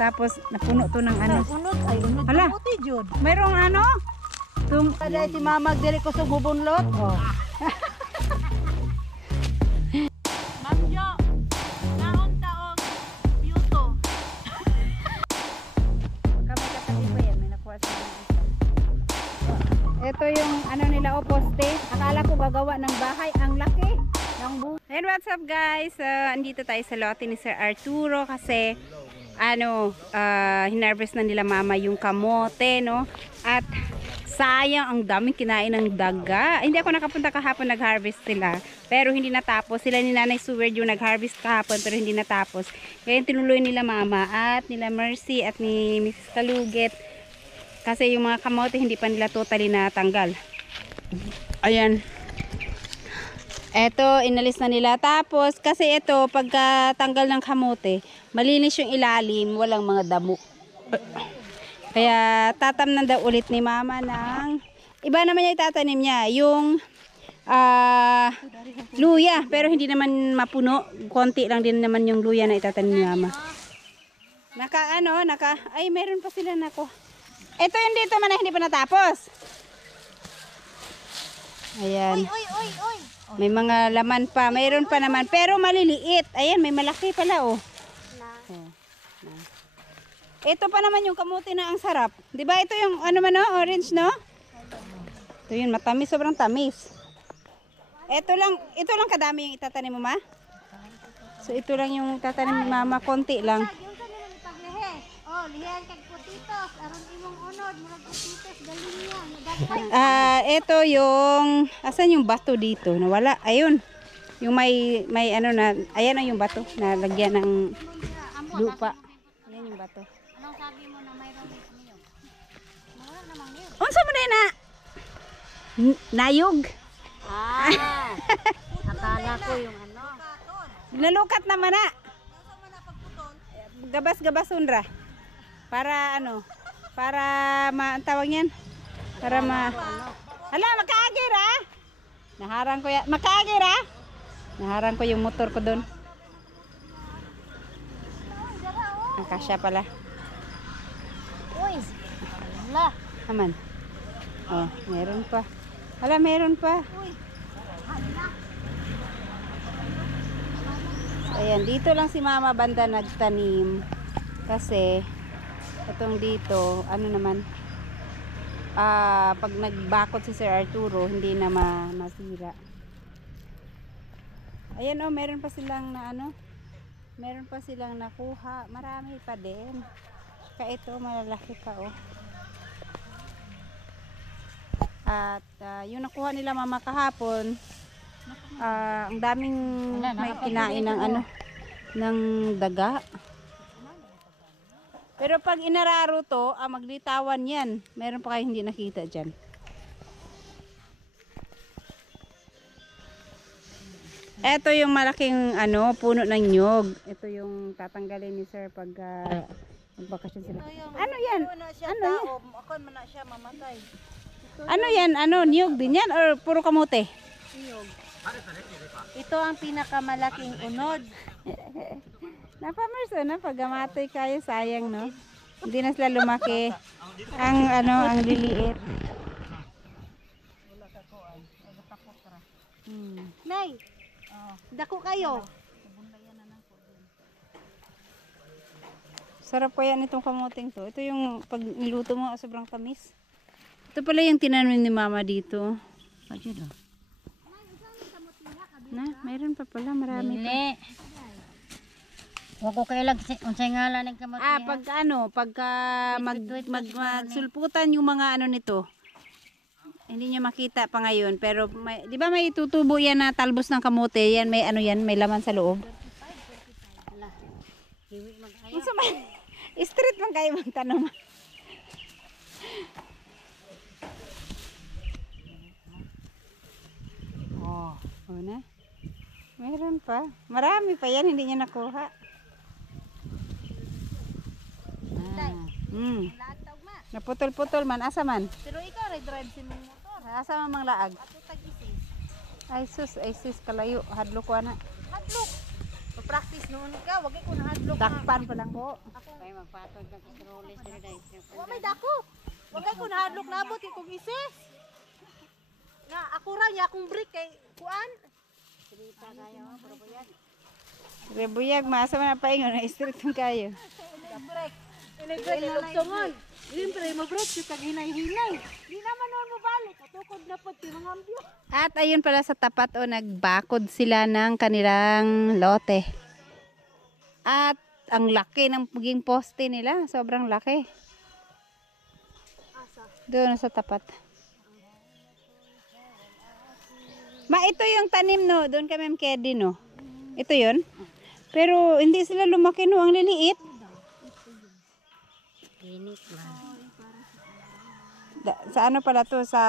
Tapos napuno to ng ano. Unod ay unod kamuti jud. Mayroong ano? Kada si mamag diri ko sa bubunlot. Oh. Magyo, naon taong yuto. Kami katabi ko yan, may nakuha sila ng isa. Ito yung ano nila o poste. Akala ko gagawa ng bahay. Ang laki ng buhay. And what's up guys? Andito tayo sa lote ni Sir Arturo kasi ano, hinarvest na nila mama yung kamote, no? At sayang, ang daming kinain ng daga. Hindi ako nakapunta kahapon, nag-harvest sila. Pero hindi natapos. Sila ni Nanay Seward yung nag-harvest kahapon pero hindi natapos. Kaya tinuloy nila mama at nila Mercy at ni Mrs. Kalugit. Kasi yung mga kamote hindi pa nila totally natanggal. Ayan. Eto, inalis na nila. Tapos, kasi ito, pagka tanggal ng kamote, malinis yung ilalim, walang mga damo. Kaya, tatamnan daw ulit ni mama ng, iba naman yung itatanim niya, yung luya. Pero hindi naman mapuno. Konti lang din naman yung luya na itatanim ni mama. Ay, meron pa sila nako. Ito yung dito man na hindi pa natapos. Ayan. Oy. May mga laman pa. Mayroon pa naman. Pero maliliit. Ayan, may malaki pala, oh. Ito pa naman yung kamuti na ang sarap. Diba ito yung ano man, no? Orange, no? Ito yun, matamis. Sobrang tamis. Ito lang kadami yung itatanim mo, ma? So, ito lang yung itatanim ni mama. Konti lang. Yung kanila ni paglehe. Oh, lihan kag putitos, aron imong unod, murag putitos galing niya. Ito yung asan yung bato dito? Nawala. Ayun. Yung may ano na, ayan na yung bato na lagyan ng lupa. Ayan yung bato. Anong sabi mo na mayroong niyog? Mura namang niyog. Unsa mo na? Nayog. Akala ko yung ano. Nalukat naman na. Gabas-gabason ra. Para ano? Para ang tawag yan? Para Hala, makaagir ah. Naharang ko yan. Makaagir ah. Naharang ko yung motor ko doon. Ang kasya pala. Uy. Hala. Aman. Oh, meron pa. Hala, meron pa. Ayan, dito lang si mama banda nagtanim. Kasi itong dito, ano naman, pag nagbakot si Sir Arturo, hindi na masira. Ayan oh, meron pa silang na ano, meron pa silang nakuha. Marami pa din. Kaya ito, malalaki pa oh. At yung nakuha nila mama kahapon, ang daming may kinain ng ano, ng daga. Pero pag inararo to, maglitawan yan. Meron pa kayo hindi nakita dyan. Ito yung malaking ano, puno ng nyog. Ito yung tatanggalin ni Sir pag magbakasyon sila. Ano yan? Ano yan? Ako man na siya mamatay. Ano yan? Ano? Nyog din yan? Or puro kamote? Niyog. Ito ang pinakamalaking unod. Napamerso na pag amatay kayo, sayang no. Hindi na sila lumaki. Ang ano, ang liliit. Nay. Dako kayo. Sarap kaya nitong kamuting to. Ito yung pag niluto mo, sobrang tamis. Ito pala yung tinanim ni mama dito. Na, mayroon pa pala, marami pa. Huwag ko kailag unsay ngalan ng kamote. Pag ano, pagka magsulputan yung mga ano nito. Hindi niyo makita pa ngayon, pero may, 'di ba may tutubo yan na talbos ng kamote, yan may ano yan, may laman sa loob. Unsa man? Street man kayo magtanong. Oh, na. Meron pa. Marami pa yan, hindi niya nakuha. Naputol-putol man. Asa man? Pero ikaw ray drive sin motor. Asa man mang laag? Ato tag-isis. Ay sus, kalayo. Hadlo ko na. Hadlok. Pa-practice Noon ka, wag ko nahadlok na. Dakpan pa lang ko. May magpatod ng katroli sila guys. Wa may dako. Wag ko nahadlok nabot kay kung isis. Nga ako ra ya akong break kay kuan. Sirita kayo, pero yan. Rebuyag, masa man na paingon, na-strict kayo. Break. Ilagay na lugtungon. Siyempre mo break sa taghinay-hinay. Di naman noon mo balik. Katukod na pag tinangambyo. At ayun pala sa tapat nagbakod sila ng kanilang lote. At ang laki ng paging poste nila, sobrang laki. Doon sa tapat. Ito yung tanim no, doon kami mkedi no. Ito yun. Pero hindi sila lumaki no, ang liliit. Init lang. Sa ano pala to, sa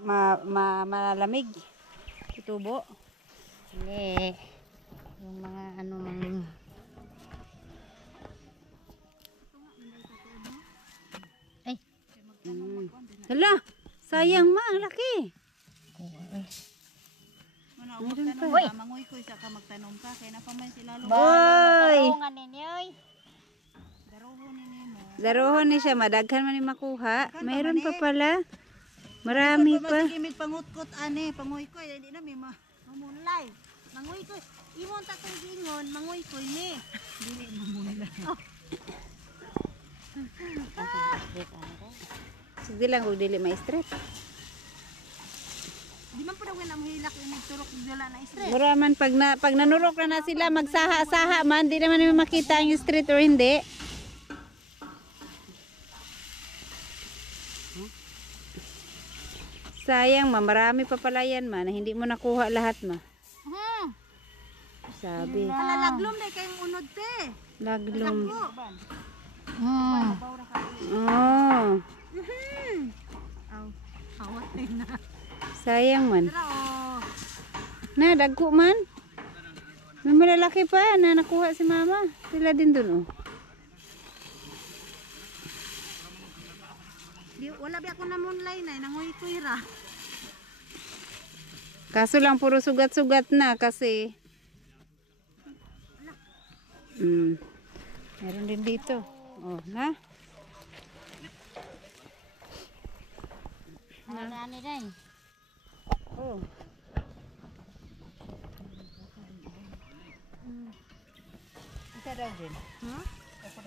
malamig. Tutubo. Hindi. Yung mga ano mang... Ay. Hala, sayang ma, ang laki. Meron pa. Uy! Mangoy ko isa ka magtanom ka kay napamay sila lo. Oy! Bunga ninyoy. Darohon ni nimo. Darohon ni siya, madaghan man ni makuha. Mayroon pa pala. Marami pa. Sige mig pangutkot ani, pangoy ko hindi na may mamunlay. Mangoy ko. Imon ta kay gingon, mangoy ko ni. Dili mamunlay. Sige lang kung dili ma-stress. Di man pud ang hilak yung nagturok dila na stress. Muraman pag nanurok na sila, magsaha-saha man, di naman namin makita ang street or hindi. Sayang ma, marami pa pala yan ma, na hindi mo nakuha lahat ma. Sabi, Alalaglom na kay unod te. laglom. Hmm. Oh, Aw, hawat na. sayang man. Tara oh. Na, dagko man. May malalaki pa na nakuha si mama. Sila din dun oh. Di wala ba ako namunlay na nangoy ko ira. Kaso lang puro sugat-sugat na kasi meron din dito. Oh, na. Marami din. Oh. Isa daw din.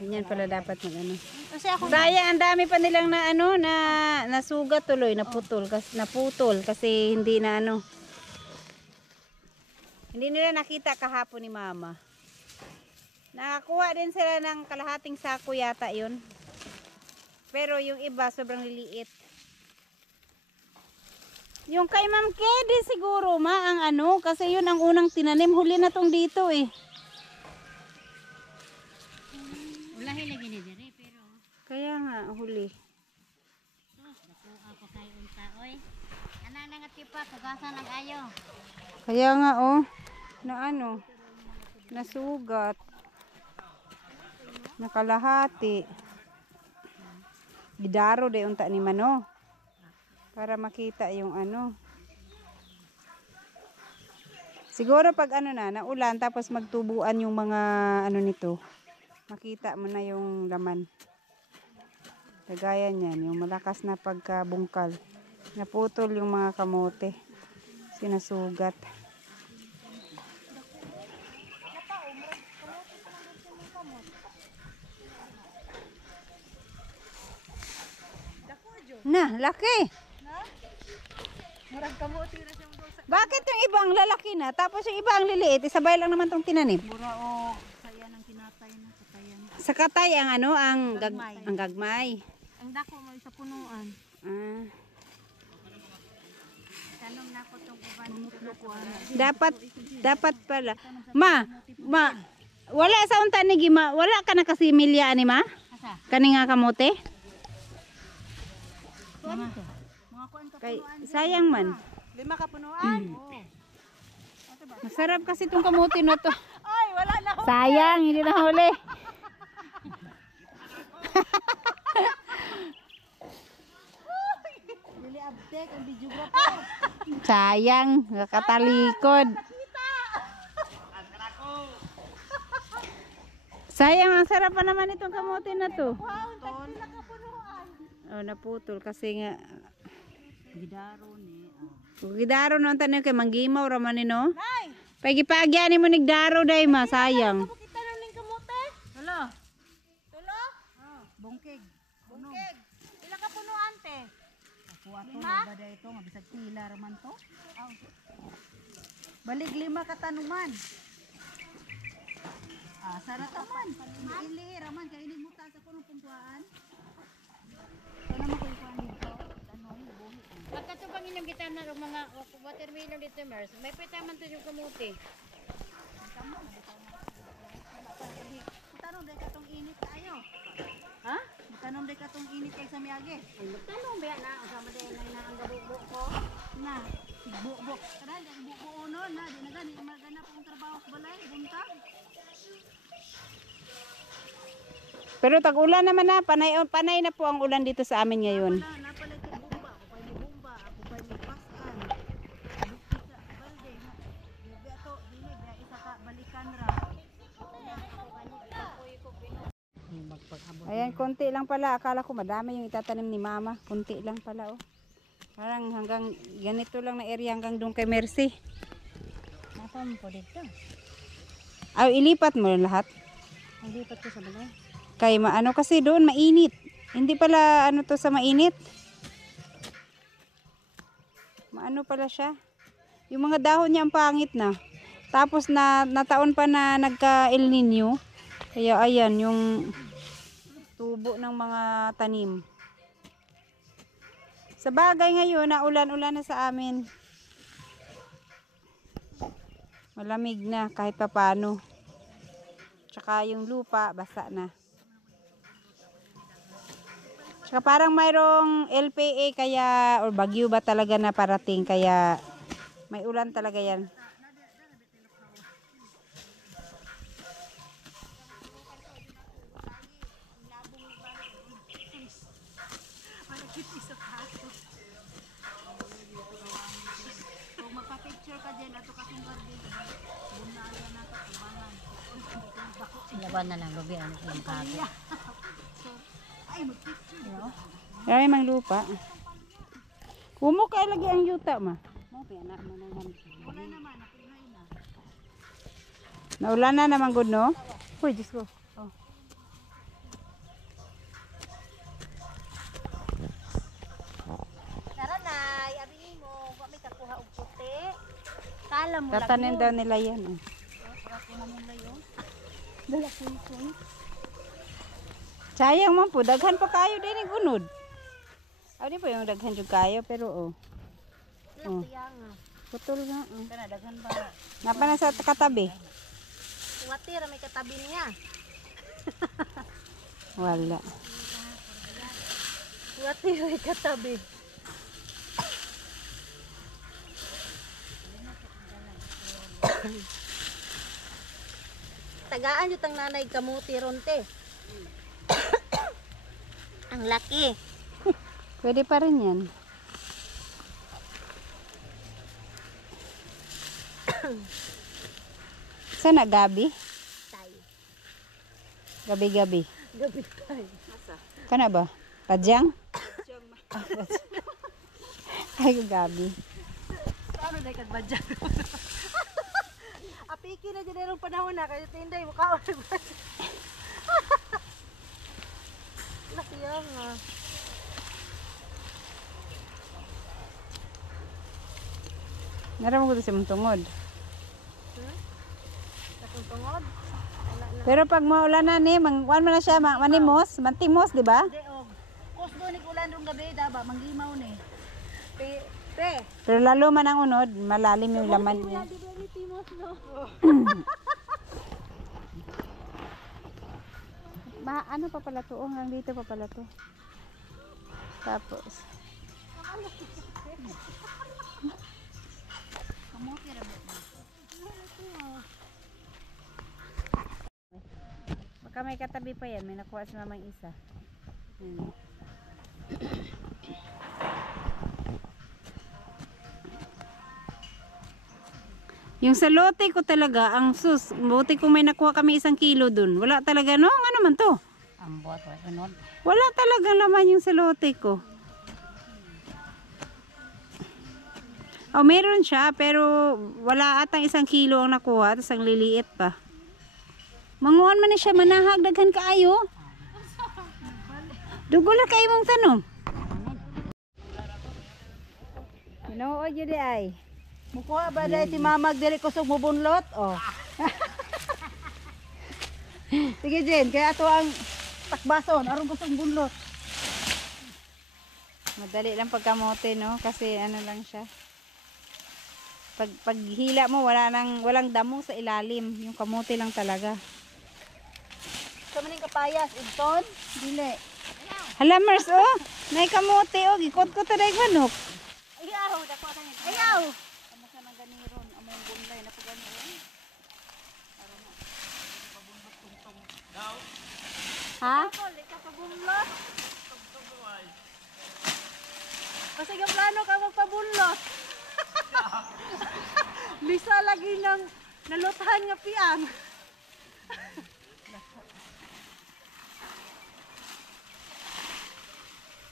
Ganyan pala dapat mag-ano. Kasi ako Sayang, ang dami pa nilang na ano na nasugat tuloy, naputol kasi hindi na ano. Hindi nila nakita kahapon ni mama. Nakakuha din sila ng kalahating sako yata 'yun. Pero yung iba sobrang liliit. Yung kay Ma'am Kedi siguro ma ang ano kasi 'yun ang unang tinanim, huli na tong dito eh. Ulahi lagi ni dire pero Kaya nga huli. dako ako kay unta oy. Ana nga tipa kagasan lang ayo. Kaya nga oh, na ano, nasugat. Nakalahati. Gidaro de unta ni Mano. Para makita yung ano. Siguro pag ano na, naulan tapos magtubuan yung mga ano nito. Makita mo na yung laman. Kagaya niyan, yung malakas na pagkabungkal. Naputol yung mga kamote. Sinasugat. Na, laki. murag kamote na siyang dosa. Bakit yung ibang lalaki na, tapos yung iba ang liliit, isabay lang naman tong tinanim? Mura o saya ng kinatay na katayan. Sa katay ang ano, Gagmay. ang gagmay. Ang dako mo sa punuan. Ah, Tanom na ko tong uban dapat pala. Ma, wala sa unta ni Gima, wala ka na kasi milya ni ma? asa. Kani nga kamote? Mga kuan ka Kay, sayang man. 5 ka punuan. Masarap kasi itong kamote na to. Ay, wala na. Sayang, hindi na huli. Dili update ang videographer. Sayang, nakatalikod. Sayang, ang sarap pa naman itong kamote na to. Wow, Pila ka punuan. Oh, naputol kasi nga. gidaro ni. Kung gidaro noon tayo kay manggimaw raman ni no. Nay, Pagipagyan mo nigdaro day ma, sayang. Kita nang ning kamote. tulo. Tulo? Bungkig. Bungkeg. Pila ka punuan te? Ako ato ba day ito nga bisag pila raman to? Aw. Balik 5 ka tanuman. Sarap man. Ili raman kay ini muta sa kuno pungkuan. Ano mo kuan dito? Tanong buhi. Pagkatubang inyong kita na ng mga watermelon dito, Mers, may pitaman to yung kamote. Tanong day katong init kayo. Ha? Tanong day katong init kay sa miage. Ay, magtanong ba na? Kasama din na ang gabubo ko. Na, sigbo-bo. Kada di buo no na di na gani magana pong trabaho sa balay buntag. Pero tag-ulan naman na, panay na po ang ulan dito sa amin ngayon. Wala na pala kay bomba, ako pay ni bomba, ako pay ni pasan. Isa balde na. Di ato dili biya isa ka balikan ra. Ayan, konti lang pala. Akala ko madami yung itatanim ni mama. Konti lang pala oh. Parang hanggang ganito lang na area hanggang doon kay Mercy. Nasaan po dito? Ay, ilipat mo lahat. Ang lipat ko sa balay. Kay maano kasi doon mainit. Hindi pala ano to sa mainit. Maano pala siya. Yung mga dahon niya ang pangit na. Tapos nataon pa na nagka El Nino. Kaya ayan yung tubo ng mga tanim. Sa bagay ngayon na ulan-ulan na sa amin. Malamig na kahit papano. Tsaka yung lupa basa na. Tsaka parang mayroong LPA kaya or bagyo ba talaga na parating kaya may ulan talaga yan. Kung magpa-picture ka diyan ato kasong garden. Bunaya na to kubangan. Laban na lang, gabi ang yung kape. Ay mag-picture. Marami mang lupa. Kumo kay lagi ang yuta ma. Mo pa na manaman. Wala naman napinoy na. Naulan na naman gud no. Uy, Diyos ko. Oh. Tara na, abingin mo, kung may kakuha og puti. Kala mo lang Tatanim daw nila yan. Oh. Sayang man po, daghan pa kayo din yung unod. Di po yung daghan yung kayo, pero oh. Oh. Putol nga. Oh. Kana daghan ba? Napa na sa katabi? Watira may katabi niya. Wala. Watira may katabi. Tagaan yung tang nanay kamuti ronte. Ang laki. Pwede pa rin yan. Sana gabi? Tay. Gabi-gabi. Gabi tay. Kana ba? Padyang? Ay, gabi. Ano na kagbadyan? Apiki na dyan erong panahon na kasi tinday mo kaon nagbadyan. Nasiya nga. Naramang ko ito sa mong tungod. Takong tungod. Pero pag maulan na ni, wan man na siya, manimos, mantimos, di ba? Di og. Kus do ni ulan rong gabi daba manglimaw ni. Pe. Pero lalo man ang unod, malalim yung laman niya. Di ba ni Timos no? Ano pa pala to? Hanggang dito pa pala to. Tapos, Kamote ra ba? baka may katabi pa yan. May nakuha si mamang isa. Yung sa lote ko talaga, ang sus, buti kung may nakuha kami 1 kilo dun. Wala talaga, no? Ano man to? Ambot, ganun. Wala talagang laman yung sa lote ko. Oh, meron siya, pero wala atang 1 kilo ang nakuha, tapos ang liliit pa. Manguan man na siya, manahag, daghan kaayo. Dugol kayo mong tanong. Ginoo gyud ay. Mukuha ba dahil ti mamag diri kusog mo bunlot? Oh. Sige Jen, kaya ato ang takbason, aron kusog bunlot. Madali lang pagkamote, no? Kasi ano lang siya. Paghila mo, walang damo sa ilalim. Yung kamote lang talaga. Sa maning kapayas, igton, dili. Halamers, oh! Nay kamote, oh! Gikot ko taday manok. Ayaw, dako ta ni. Ayaw! Amo sa nang ganiron, among bunlay na pagani. Ha? Kali ka pabunlot. Kasi yung plano ka magpabunlot. Lisa lagi ng nalutahan nga piyang.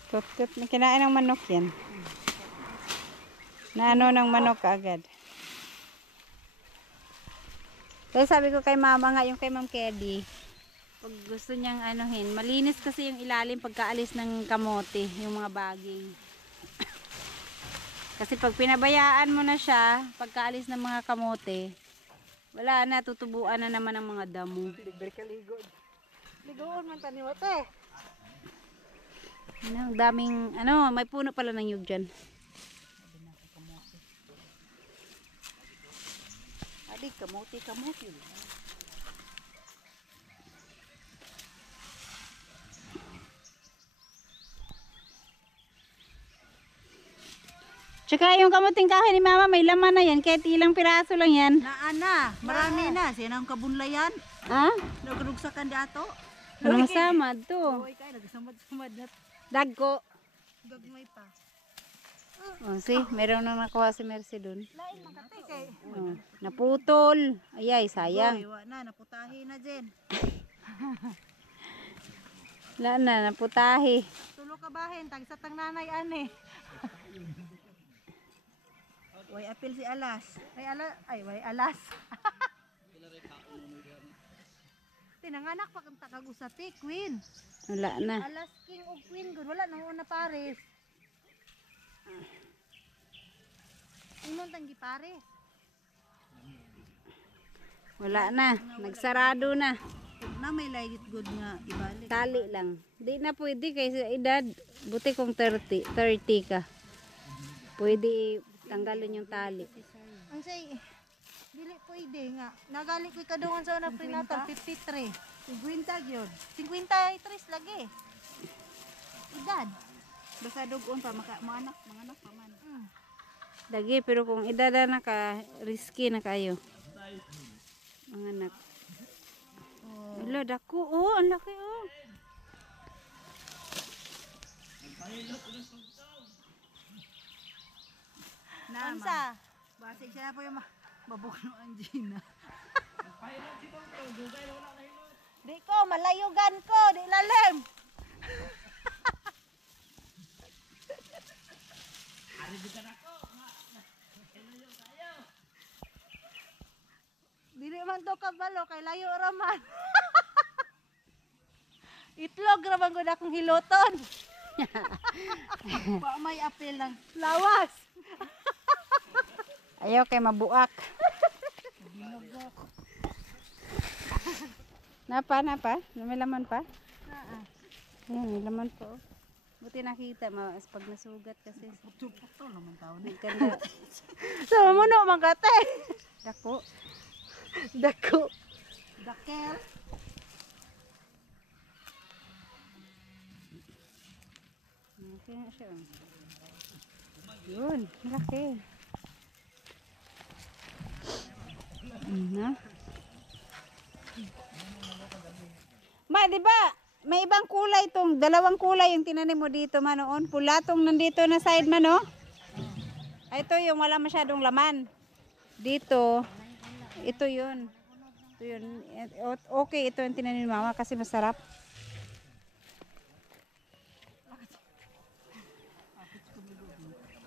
Kut-kut. May kinain ng manok yan. Naano ng manok agad. Kaya sabi ko kay mama nga, yung kay Ma'am Kedi, pag gusto niyang anuhin, malinis kasi yung ilalim pagkaalis ng kamote, yung mga baging. Kasi pag pinabayaan mo na siya, pagkaalis ng mga kamote, wala na, tutubuan na naman ang mga damo. Ligoon man taniwate. Ano, ang daming, may puno pala ng nyug dyan. Adi kamote. Tsaka yung kamuting kahoy ni mama, may laman na yan, kahit ilang piraso lang yan. Naana, marami na. Sinang kabunlayan. Ha? Nagrugsakan di ato. Anong samad to? Uy kay nagsamad-samad na. Dagko. Gagmay pa. Oh, see, meron nang nakuha si Mercy dun. Lain makatay kay. Oh, naputol. Ayay, sayang. Uy, wa na naputahi na Jen. Wala na, naputahi. Tulo ka bahin tag sa tang nanay ani. Way apil si Alas. Way Alas. Tinanganak pa kang takag-usati, Queen. Wala na. Alas King of Queen good wala nang una pares. Imong tang gipares. Wala na. Nagsarado na. Na may ligit good nga ibalik. Tali lang. Di na pwede kay sa edad. Buti kung 30 ka. Pwede tanggalin yung tali. Ang say dili pwede nga. Nagali ko kadungan sa una prenatal 53. 50 gyud. 53 lagi. Edad. Basta dugon pa mga anak pa man. Lagi, pero kung edad na ka, risky na kayo. Mga anak. Wala, dako. Oh, ang laki oh. Unsa? Basig siya na po yung mabukno ang Gina. Di ko, malayugan ko, di lalim. Dili man to kabalo, kay layo raman. Itlog raman ko na akong hiloton. Pa may apel ng lawas. Ayaw kay mabuak. Napa? May laman pa? Ayan, may laman po. Buti nakita, pag nasugat kasi. Puto naman tao ni. Nagkanda. Sama mo no, mangkate. Dako. Dako. Dakel. Okay na siya. Yun, laki. Na? Ma, di ba? May ibang kulay itong, dalawang kulay yung tinanim mo dito manoon. Pula tong nandito na side man, no? Ay, ito yung wala masyadong laman. Dito, ito yun. Ito yun. Okay, ito yung tinanim ni Mama kasi masarap.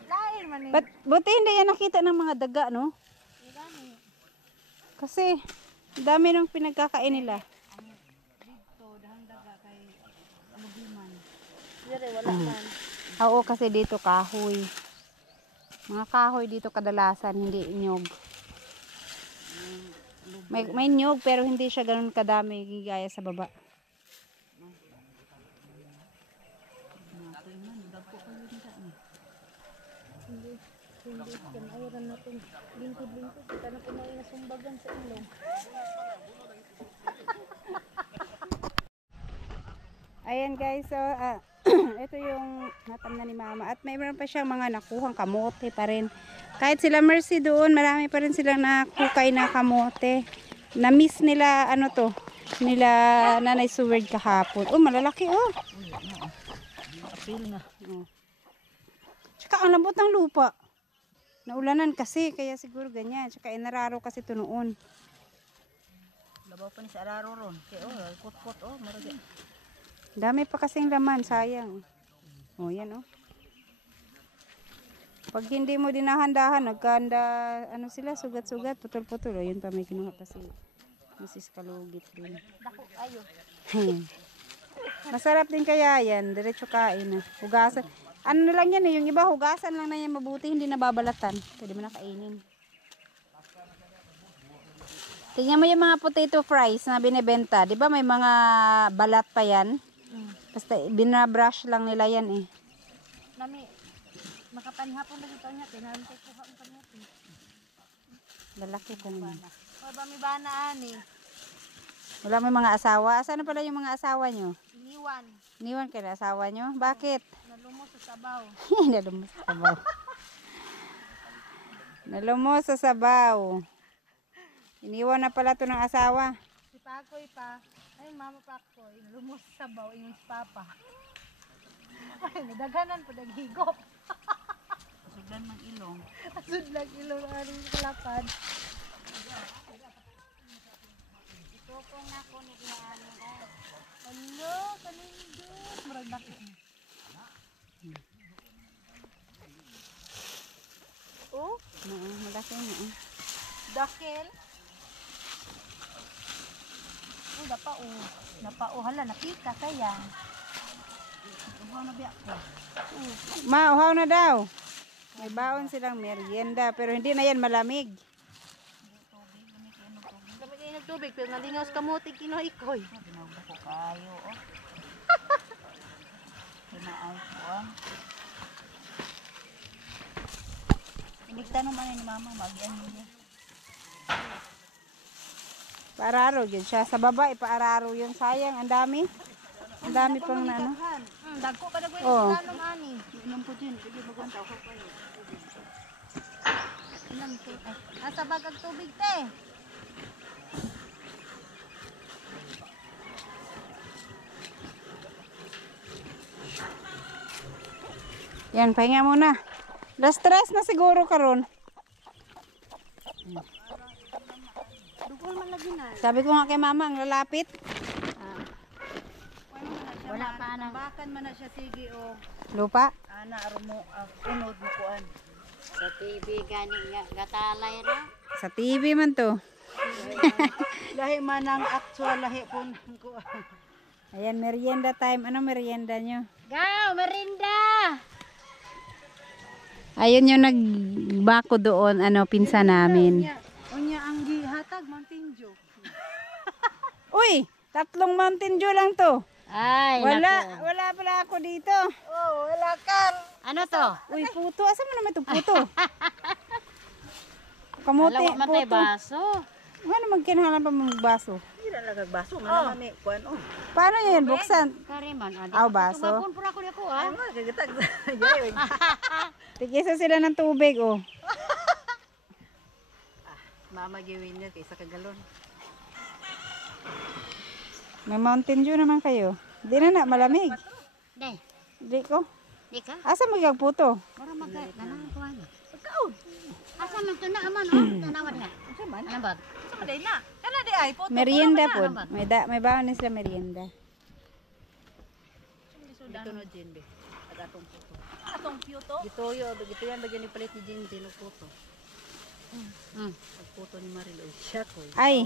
Lain man eh. Buti hindi yan nakita ng mga daga, no? Kasi, dami ng pinagkakain nila. Dire wala man. Oo, kasi dito kahoy. Mga kahoy dito kadalasan, hindi nyog. May nyog pero hindi siya ganun kadami gaya sa baba. Ayran natin. Lingkod-lingkod kita na kumain na sumbagan sa ilong. Ayan guys, so ito yung natamna ni Mama at mayroon pa siyang mga nakuhang kamote pa rin. Kahit sila Mercy doon, marami pa rin silang nakukay na kamote. Na-miss nila ano to, nila Nanay Seward kahapon. Oh, malalaki oh. Apil na. Oh. Tsaka ang lambot ng lupa. Naulanan kasi, kaya siguro ganyan. Tsaka inararo kasi ito noon. Labaw pa ni sa araro ron. Kaya kot-kot marami. Dami pa kasing laman, sayang. Oh, yan oh. Pag hindi mo dinahandahan, nagkanda, ano sila, sugat-sugat, putol-putol. Oh, yun pa, may kinuha pa si Mrs. Kalugit din. Dako ayo. Masarap din kaya yan, diretso kain na. Hugasan. Ano na lang yan eh, yung iba hugasan lang na yan mabuti, hindi nababalatan. Pwede mo na kainin. Tingnan mo yung mga potato fries na binibenta. Di ba may mga balat pa yan? Basta binabrush lang nila yan eh. Nami, makapanhapon na dito niya. Tinantik ko ang kamote. Lalaki pa naman. Ba may bana ani. Wala may mga asawa. Asan na pala yung mga asawa nyo? Iniwan. Iniwan kayo na asawa nyo? Bakit? Nalumos sa sabaw. Nalumos sa sabaw. Nalumos sa sabaw. Iniwan na pala to ng asawa. Si Pakoy pa. Ay, Mama Pakoy. Nalumos sa sabaw. Ingon si Papa. Ay, nadaganan pa naghigop. Sugdan mang ilong. Sudlag ilong aring kalapad. Tukong na ko ni ano guys. Ano? Kanindot. Marag dako. Oh, Oo, malaki na. dakil. Oh, napao. Hala, napika kaya. Mauhaw na daw. May baon silang merienda pero hindi na yan malamig. Kami kayo nagtubig, pero nalingaw sa kamutig kinoy-koy. Ginawda ko kayo oh. Kinaay ko ah. Inigtanong man ni Mama, magian niya. Paararo yun siya. Sa baba, ipaararo yun. Sayang, ang dami. Ang dami pang na ano. Dagko ka dagko Oo. yung silanong ani. Inom po din, pwede magunta ko kayo. Ilang to? Asa bagag tubig te. Yan, pahinga muna. Stress na siguro karon. Dugol man lagi na. Sabi ko nga kay Mama, ang lalapit. Wala pa na. Bakan man na siya sige o. Lupa. Ana aron mo unod mo kuan. Sa TV gani nga gatalay ra. Sa TV man to. Lahi man ang actual lahi pun kuan. Ayan, merienda time. Ano merienda nyo? Gaw, merinda. Ayun yung nagbako doon, ano, pinsa namin. Unya ang gihatag Mountain Dew. Uy, 3 Mountain Dew lang to. Ay, Wala pala ako dito. Oh, wala kan. Ano to? Uy, puto. Asa mo naman ito puto? Kamote, Alawa man tayo puto. baso. Ano magkinahalan pa mong baso? Dira lagag baso man nami kuan oh. Paano yun? Buksan? Kariman. Aw, baso. Tumapon pura ko nako ah. Gagatag. Yay. Tigisa sila ng tubig, oh. Mama giwin niya kaysa kagalon. May Mountain Dew naman kayo. Di na malamig. Dai, Di ko. di ka? Asa magagputo? Para magka kanang kuan. Pagkaon. Asa man to na aman oh. Tanawan ha. Asa man? Ano bag? Asa man day na? Kana di ay photo. Merienda po. May baon na sila merienda. Dito no Jinbe. Agatong puto. Atong photo. Gito yan bagyan ni palit ni Jinbe no puto. Ang puto ni Marilo siya ko. Ay,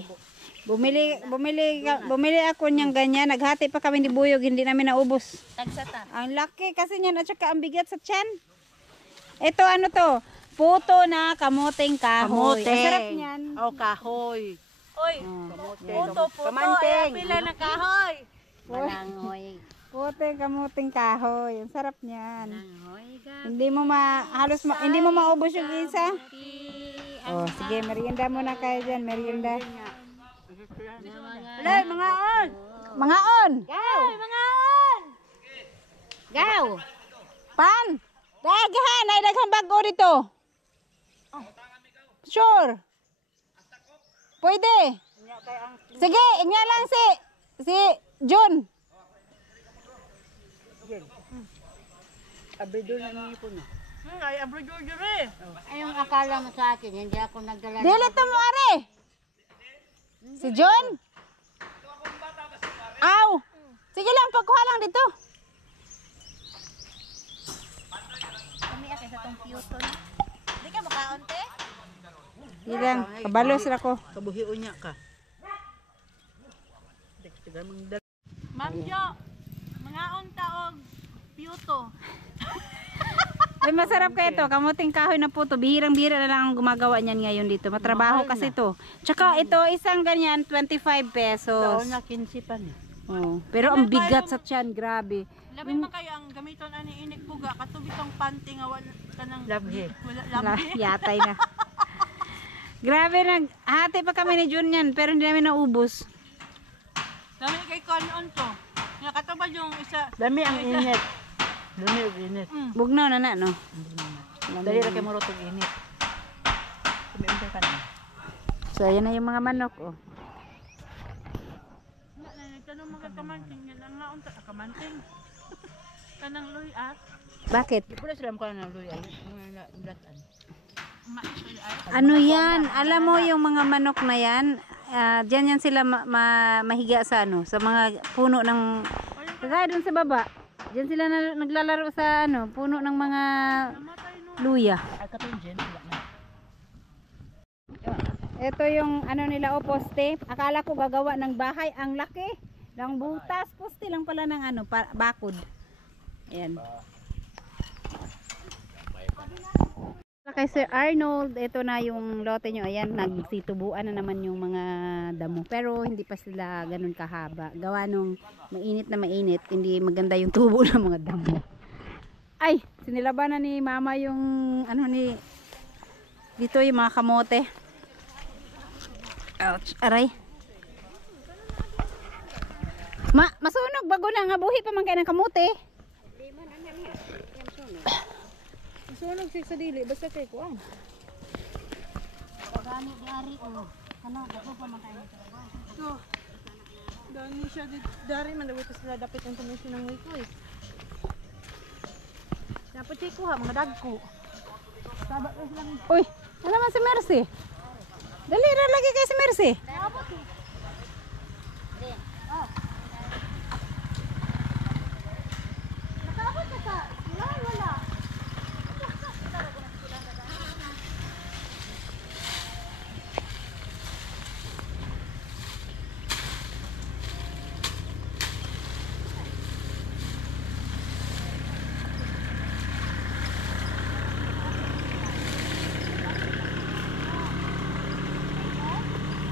bumili ako niyang ganyan. Naghati pa kami ni Buyog, hindi namin naubos. Tagsata. Ang laki kasi niyan at saka ang bigat sa tiyan. Ito ano to? Puto na kamuting kahoy. Ang sarap niyan. Oh, kahoy. Oy, photo. Kamanteng. Ay, pila na kahoy. Manangoy. Puto kamuting kahoy. Ang sarap niyan. Manangoy ga. Hindi mo maubos yung isa. Oh, sige, merienda muna kayo dyan, merienda. Alay, mga on. Mga on! Gaw. Mga on. Gaw. Pan! Daghan! Ay, daghang bago dito. Sure. Pwede. Sige, ingya lang si Jun. Abidol na niyo po na. Ay, abroad eh. Ay, yung akala mo sa akin, hindi ako nagdala. Dili to mo are. Si Jun. Aw. Sige lang, pagkuha lang dito. Kami akay sa tong photo na. Di ka makaon te? Sige lang, kabalos ra ko. Kabuhi unya ka. Tiga mang dal. Ma'am Jo, mga unta og photo. Ay, masarap kayo to. Kamuting kahoy na puto. Bihirang-bihira na lang ang gumagawa niyan ngayon dito. Matrabaho kasi to. Tsaka ito, isang ganyan, 25 pesos. Taon na 15 pa niya. Oh, pero ang bigat sa tiyan, grabe. Labi man kayo ang gamiton ani inik buga katubi tong panty nga wala kanang Labhi. wala Wala, labi. yatay na. Grabe, hati pa kami ni Jun yan, pero hindi namin naubos. Dami kay kanon to. Nga katubad yung isa. Dami ang init. Dami ang init. Bugnaw na no? Dali ra kay mo rotog init. Kumiunta ka na. So, ayan na yung mga manok, oh. Tanong mga kamanting nga lang nga unta kamanting. Kanang luy at Bakit? Pura sila mo ka na luya. Blatan. Ano yan? Alam mo yung mga manok na yan, dyan yan sila mahiga sa ano, sa mga puno ng, kagaya dun sa baba. Dyan sila naglalaro sa ano, puno ng mga luya. Ay katong Jen. Ito yung ano nila o poste. Akala ko gagawa ng bahay. Ang laki. Lang butas. Poste lang pala ng ano, bakod. Ayan. Kay Sir Arnold, ito na yung lote nyo. Ayan, nagsitubuan na naman yung mga damo. Pero hindi pa sila ganun kahaba. Gawa nung mainit na mainit, hindi maganda yung tubo ng mga damo. Ay, sinilaban na ni mama yung ano ni dito yung mga kamote. Ouch, aray. Masunog bago na nga buhi pa man kay ng kamote. sunog siya sa dili basta kay kuan. Gani diari o. Ano, dako pa man kayo sa trabaho. So, dani siya dari man daw ito sila dapat ang tumisyon ng wiko eh. Dapat siya kuha mga dagko. Sabak lang. Uy, ano naman si Mercy? Dali ra lagi kay si Mercy. Nakabot ka sa. Wala.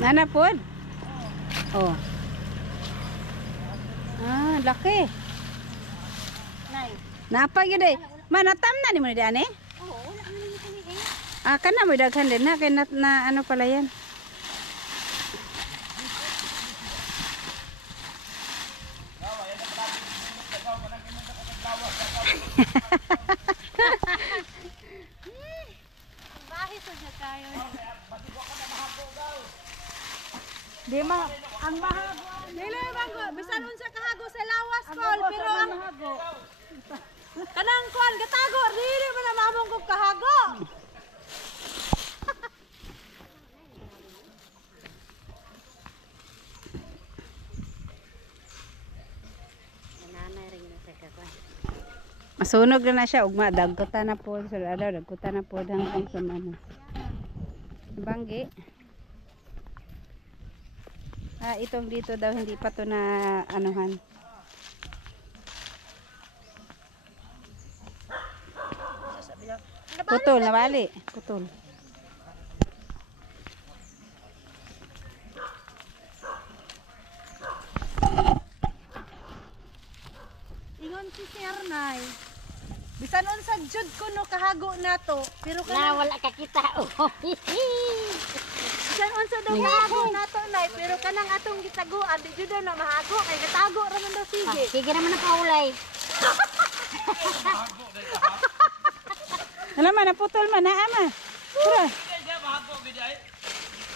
Nana pod? Oh. Ah, laki. Nay. Napa gyud eh. Manatam na ni mo di ane? Oo, wala man ni kami eh. Ah, kana mo daghan din na kay na ano pala yan. Bahay sa siya kayo. Di ma ang mahabo. Dili bago bisan unsa kahago sa lawas kol pero ang kanang kuan gatago dili man na mamong kog kahago. Masunog na siya ugma dagkutan na po so dagkutan na po hanggang sa ano. Banggi. Itong dito daw hindi pa to na anuhan. Putol na bali, putol. Ingon si Sir Nay. Bisan unsa jud ko no kahago nato, pero kanang wala ka kita. bisan unsa daw kahago nato Nay, pero kanang atong gitaguan di jud na mahago kay gatago ra man daw sige. Sige naman ang kaulay. Alaman naputol man na ama. Tara.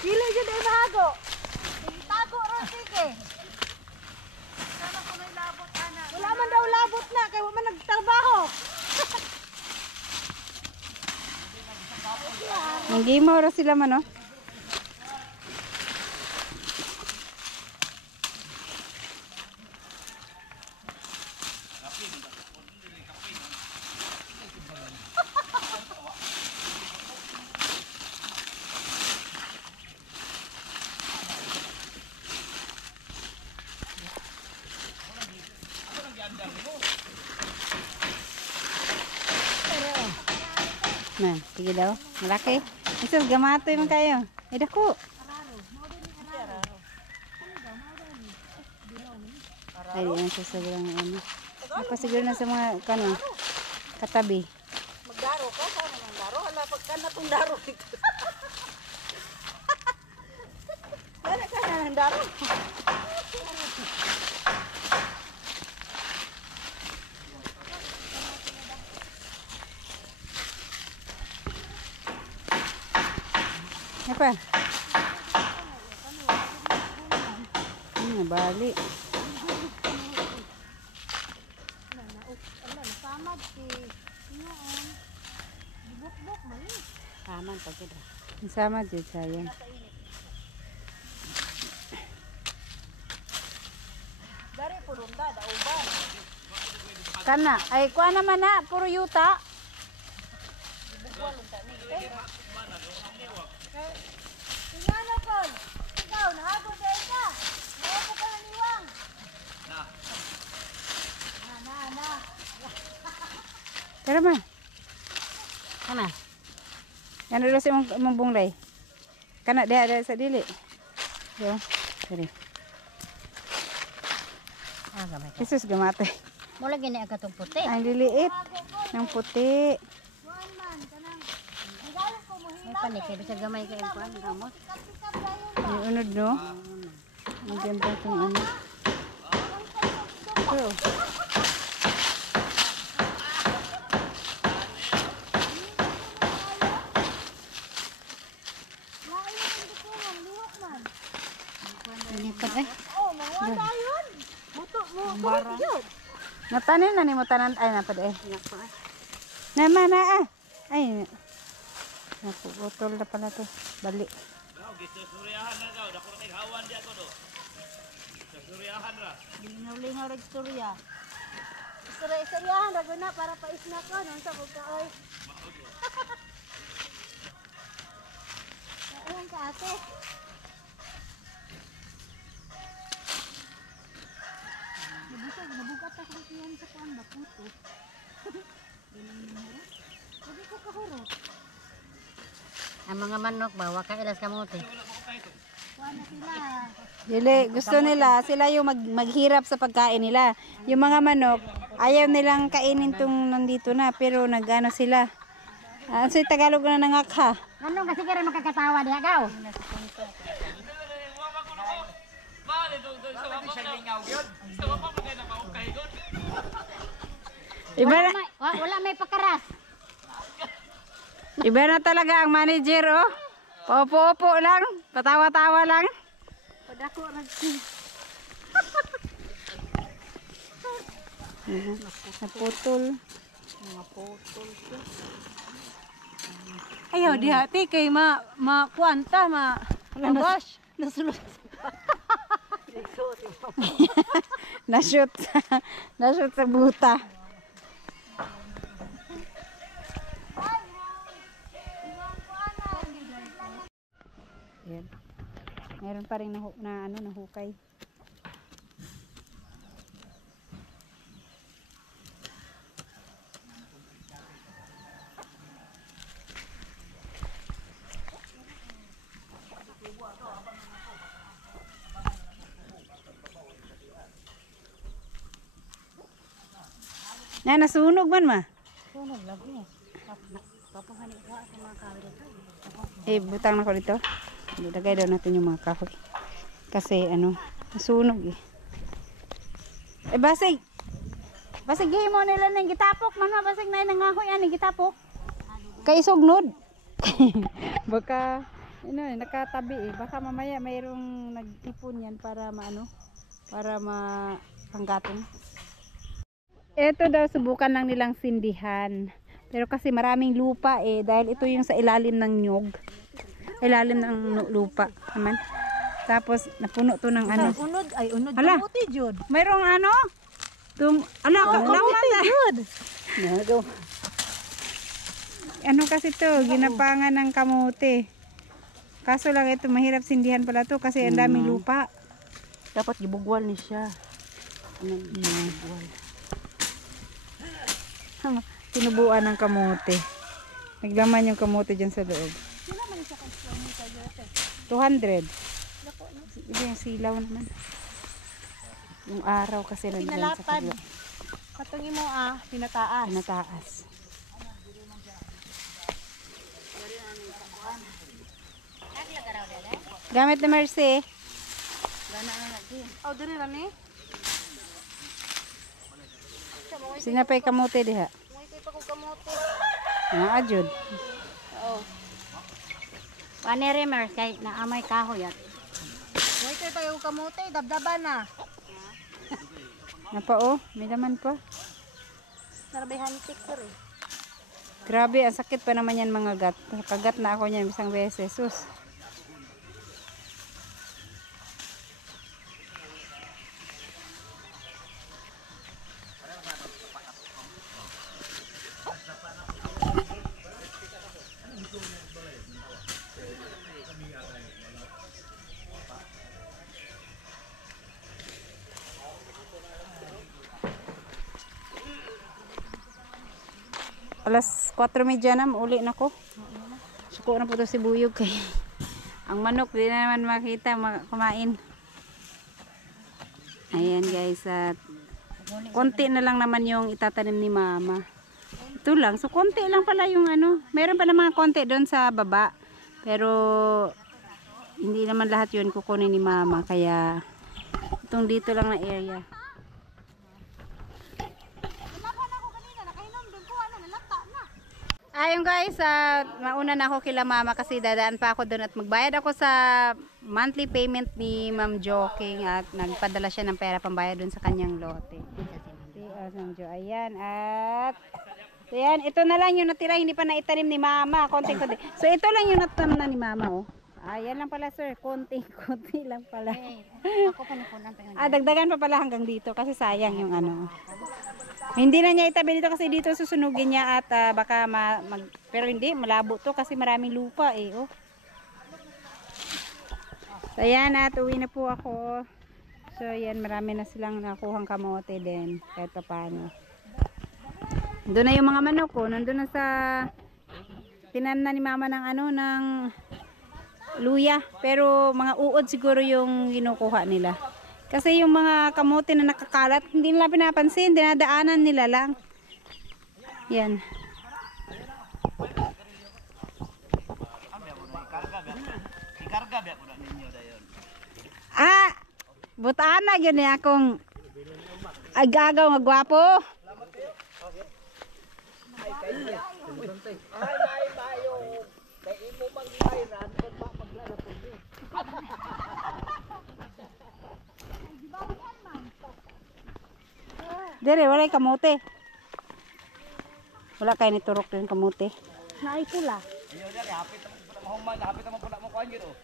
Dili jud ay mahago. Gitago ra sige. Sana ko may labot ana. Wala man daw labot na kay wa man nagtrabaho. Nanggimaw ra sila man oh. Nah, sige daw. Malaki. Isus, gamatoy man kayo. Ay, dako. Ay, yan sa sobrang ano. Ako siguro na sa mga kano, katabi. Magdaro ka sa naman daro, wala pagka natong daro dito. Wala ka na ng daro. Apa? Bali. Samad si Inoon. Buk-buk mali. Taman pag kita. Sama jud sayang. Dari purunda da uban. Kana, ay kuha naman na, puro yuta. Tingnan ko. Ikaw nahago dai ka. Mao ko ka niwang. Na. Tara ma. Kana? Yan ulo si mong bunglay. Kana dia ada sa dili. Yo, dali. Gamay ka. Jesus gamatay. Mula gini ang katong puti. Ang liliit ng puti. Kuan man kanang. Nagalit ko mo May paniki. Bisa gamay ka yung kuhan. Gamot. hikat dayon. Yung unod no. Ang ganda itong ano. Oh. Lilipat eh. Oh, mga dayon. Buto mo. Bara. Natanin na ni mo tanan ay napad eh. Nama na ah. Ay. Napuputol na pala to. Bali. Lingaw-lingaw ra istorya. Istoryahan ra guna para paisna ko nung sa pagkaoy. Ayun ka ate. Nabugat ako kiyan sa kuan ba puto. Hindi ko kahurot. Ang mga manok ba, waka ilas kamote. Kuan na sila. Dili, gusto nila, sila yung maghirap sa pagkain nila. Yung mga manok, ayaw nilang kainin tong nandito na, pero nagano sila. So Tagalog na nangakha. Ano kasi kaya makakatawa diha gaw? Iba na, Wala may pakaras. iba na talaga ang manager, oh. Paupo-upo lang, patawa-tawa lang. Padako ra Naputol. Ayaw di hati kay ma kuanta ma bash nasulod. Na-shoot. Na-shoot sa buta. Yan. Meron pa rin nahukay. Nasunog man ma. Sunog lagi. Papahanin ko sa mga kahoy dito. Butang na ko dito. Ilagay daw natin yung mga kahoy. Kasi nasunog eh. Basig. Basig mo nila ng gitapok man ha. Basig na nangahoy ani gitapok. Kay sugnod. Baka nakatabi eh. Baka mamaya mayroong nagtipon yan para para mapanggatong. Ito daw subukan lang nilang sindihan. Pero kasi maraming lupa eh. Dahil ito yung sa ilalim ng nyug. Ilalim ng lupa naman. Tapos napuno to ng Unod Hala. kamuti jud. Mayroong Kamuti jud. Kasi to, ginapangan ng kamote. Kaso lang ito mahirap sindihan pala to kasi ang daming lupa. Dapat gibugwal ni siya. Gibugwal. Tinubuan ng kamote. Naglaman yung kamote dyan sa loob. 200. Ito yung silaw naman. Yung araw kasi nandyan sa Pinalapad. kabila. Patungin mo pinataas. Pinataas. Gamit na Mercy. Oh, diri ra ni. Sinapay kamote diha. Mo itoy pa ko kamote. Ajud. Oo. Panere mer kay naamay kahoy at. Mo itoy pa ko kamote, dabdaban na. May laman pa. Narbehan tikor eh. Grabe, ang sakit pa naman yan mga gat. Kagat na ako niyan isang beses. Sus. Alas 4:30 na, mauli na ko. Suko na po ito si Buyog kay ang manok, di na naman makita, kumain. Ayan guys, at konti na lang naman yung itatanim ni Mama. Ito lang, so konti lang pala yung meron pa naman konti doon sa baba. Pero hindi naman lahat yun kukunin ni Mama, kaya itong dito lang na area. Ayun guys, mauna na ako kila Mama kasi dadaan pa ako doon at magbayad ako sa monthly payment ni Ma'am Joking at nagpadala siya ng pera pambayad doon sa kanyang lote. Ayan, at ayan, ito na lang yung natira, hindi pa naitanim ni Mama, konting-konti. So ito lang yung natanim na ni Mama, oh. Ayan lang pala sir, konting-konti lang pala. Ako panukunan pa yun. Dagdagan pa pala hanggang dito kasi sayang yung Hindi na niya itabi dito kasi dito susunugin niya at baka pero hindi, malabo to kasi maraming lupa eh. Oh. So ayan, at uwi na po ako. So ayan, marami na silang nakuhang kamote din kahit pa paano. Doon na yung mga manok ko, nandun na sa tinanim na ni Mama ng ng luya, pero mga uod siguro yung kinukuha nila. Kasi yung mga kamote na nakakalat, hindi nila pinapansin, dinadaanan nila lang. Yan. Butaan na yun akong agagaw nga gwapo. Dire, wala kamote. Wala kayo ni turok din kamote. Naay pula. Iyo dari hapit mo pala mo kuan gyud oh.